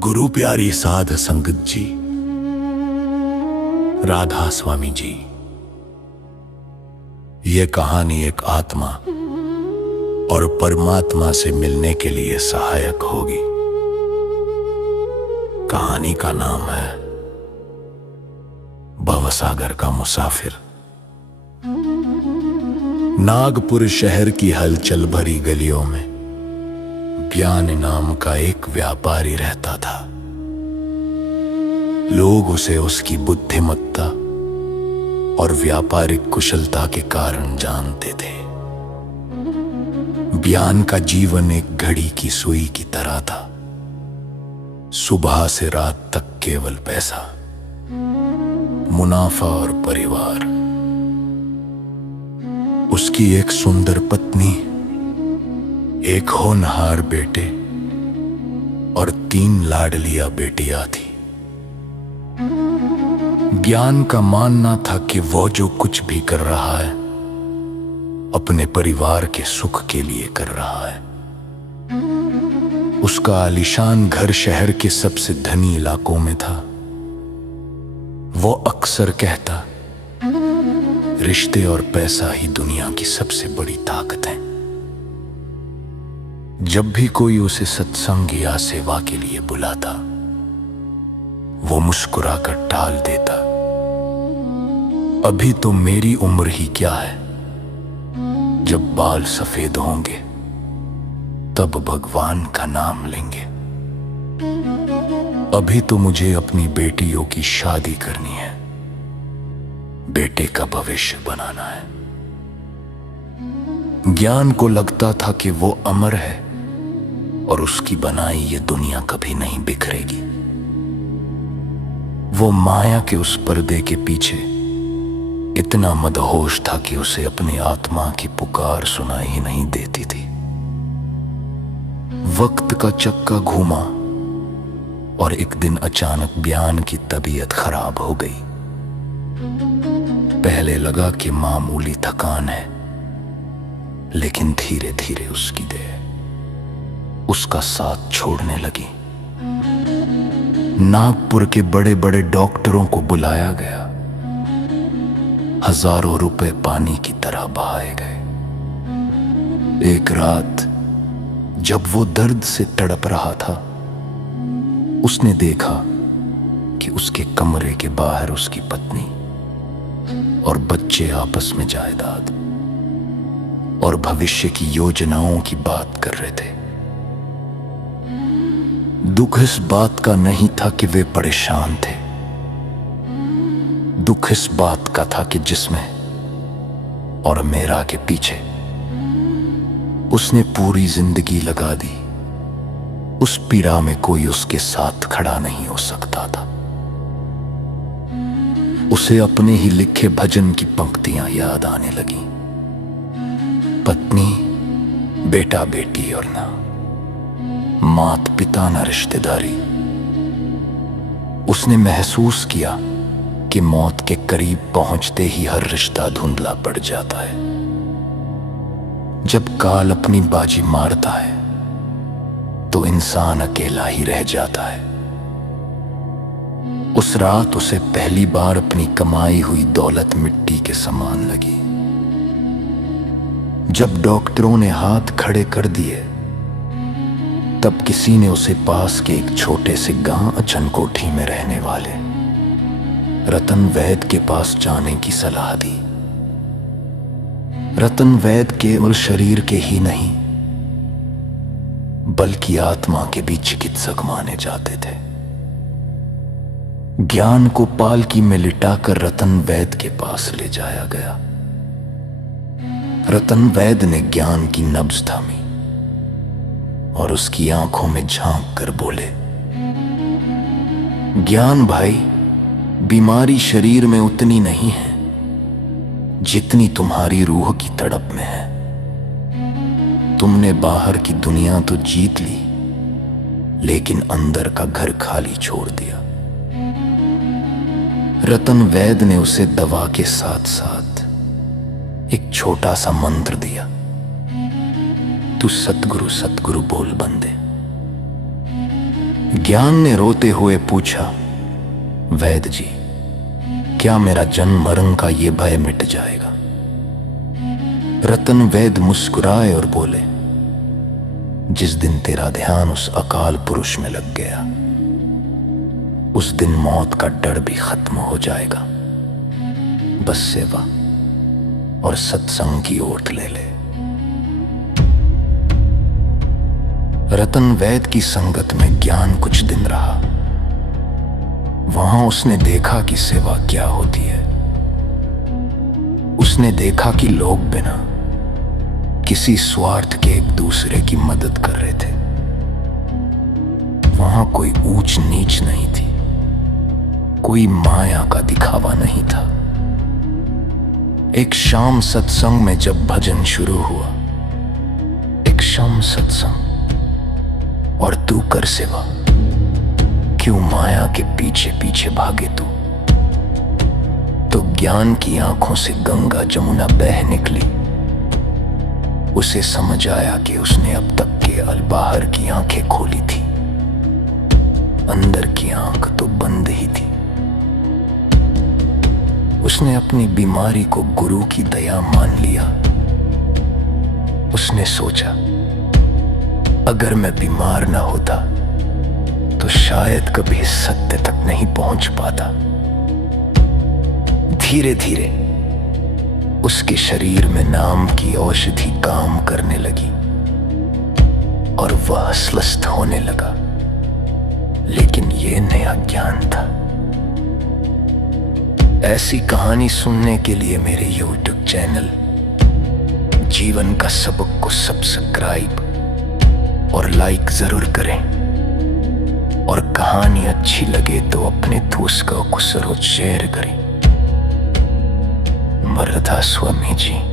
गुरु प्यारी साध संगत जी, राधा स्वामी जी। ये कहानी एक आत्मा और परमात्मा से मिलने के लिए सहायक होगी। कहानी का नाम है भवसागर का मुसाफिर। नागपुर शहर की हलचल भरी गलियों में ज्ञान नाम का एक व्यापारी रहता था। लोग उसे उसकी बुद्धिमत्ता और व्यापारिक कुशलता के कारण जानते थे। ज्ञान का जीवन एक घड़ी की सुई की तरह था। सुबह से रात तक केवल पैसा, मुनाफा और परिवार। उसकी एक सुंदर पत्नी, एक होनहार बेटे और 3 लाडलिया बेटियां थी। ज्ञान का मानना था कि वो जो कुछ भी कर रहा है अपने परिवार के सुख के लिए कर रहा है। उसका आलीशान घर शहर के सबसे धनी इलाकों में था। वो अक्सर कहता, रिश्ते और पैसा ही दुनिया की सबसे बड़ी ताकत है। जब भी कोई उसे सत्संग या सेवा के लिए बुलाता, वो मुस्कुराकर टाल देता। अभी तो मेरी उम्र ही क्या है, जब बाल सफेद होंगे तब भगवान का नाम लेंगे। अभी तो मुझे अपनी बेटियों की शादी करनी है, बेटे का भविष्य बनाना है। ज्ञान को लगता था कि वो अमर है और उसकी बनाई ये दुनिया कभी नहीं बिखरेगी। वो माया के उस पर्दे के पीछे इतना मदहोश था कि उसे अपनी आत्मा की पुकार सुनाई ही नहीं देती थी। वक्त का चक्का घूमा और एक दिन अचानक ज्ञान की तबीयत खराब हो गई। पहले लगा कि मामूली थकान है, लेकिन धीरे धीरे उसकी देह उसका साथ छोड़ने लगी। नागपुर के बड़े बड़े डॉक्टरों को बुलाया गया। हजारों रुपए पानी की तरह बहाए गए। एक रात जब वो दर्द से तड़प रहा था, उसने देखा कि उसके कमरे के बाहर उसकी पत्नी और बच्चे आपस में जायदाद और भविष्य की योजनाओं की बात कर रहे थे। दुख इस बात का नहीं था कि वे परेशान थे। दुख इस बात का था कि जिसमें और मेरा के पीछे उसने पूरी जिंदगी लगा दी, उस पीड़ा में कोई उसके साथ खड़ा नहीं हो सकता था। उसे अपने ही लिखे भजन की पंक्तियां याद आने लगी। पत्नी, बेटा बेटी और ना मात पिता ना रिश्तेदारी। उसने महसूस किया कि मौत के करीब पहुंचते ही हर रिश्ता धुंधला पड़ जाता है। जब काल अपनी बाजी मारता है तो इंसान अकेला ही रह जाता है। उस रात उसे पहली बार अपनी कमाई हुई दौलत मिट्टी के समान लगी। जब डॉक्टरों ने हाथ खड़े कर दिए, तब किसी ने उसे पास के एक छोटे से गांव अचनकोठी में रहने वाले रतन वैद के पास जाने की सलाह दी। रतन वैद केवल शरीर के ही नहीं बल्कि आत्मा के भी चिकित्सक माने जाते थे। ज्ञान को पालकी में लिटाकर रतन वैद के पास ले जाया गया। रतन वैद ने ज्ञान की नब्ज थामी और उसकी आंखों में झांक कर बोले, ज्ञान भाई, बीमारी शरीर में उतनी नहीं है जितनी तुम्हारी रूह की तड़प में है। तुमने बाहर की दुनिया तो जीत ली, लेकिन अंदर का घर खाली छोड़ दिया। रतन वैद ने उसे दवा के साथ साथ एक छोटा सा मंत्र दिया, तू सतगुरु सतगुरु बोल बंदे। ज्ञान ने रोते हुए पूछा, वैद जी, क्या मेरा जन्म मरण का ये भय मिट जाएगा? रतन वैद मुस्कुराए और बोले, जिस दिन तेरा ध्यान उस अकाल पुरुष में लग गया, उस दिन मौत का डर भी खत्म हो जाएगा। बस सेवा और सत्संग की ओट ले ले। रतन वैद की संगत में ज्ञान कुछ दिन रहा। वहां उसने देखा कि सेवा क्या होती है। उसने देखा कि लोग बिना किसी स्वार्थ के एक दूसरे की मदद कर रहे थे। वहां कोई ऊंच नीच नहीं थी, कोई माया का दिखावा नहीं था। एक शाम सत्संग में जब भजन शुरू हुआ, एक शाम सत्संग और तू कर सेवा, क्यों माया के पीछे पीछे भागे तू? तो ज्ञान की आंखों से गंगा जमुना बह निकली। उसे समझ आया कि उसने अब तक केवल बाहर की आंखें खोली थी, अंदर की आंख तो बंद ही थी। उसने अपनी बीमारी को गुरु की दया मान लिया। उसने सोचा, अगर मैं बीमार न होता तो शायद कभी सत्य तक नहीं पहुंच पाता। धीरे धीरे उसके शरीर में नाम की औषधि काम करने लगी और वह स्वस्थ होने लगा। लेकिन यह नया ज्ञान था। ऐसी कहानी सुनने के लिए मेरे YouTube चैनल जीवन का सबक को सब्सक्राइब और लाइक जरूर करें। और कहानी अच्छी लगे तो अपने दोस्त को जरूर शेयर करें। मरदा स्वामी जी।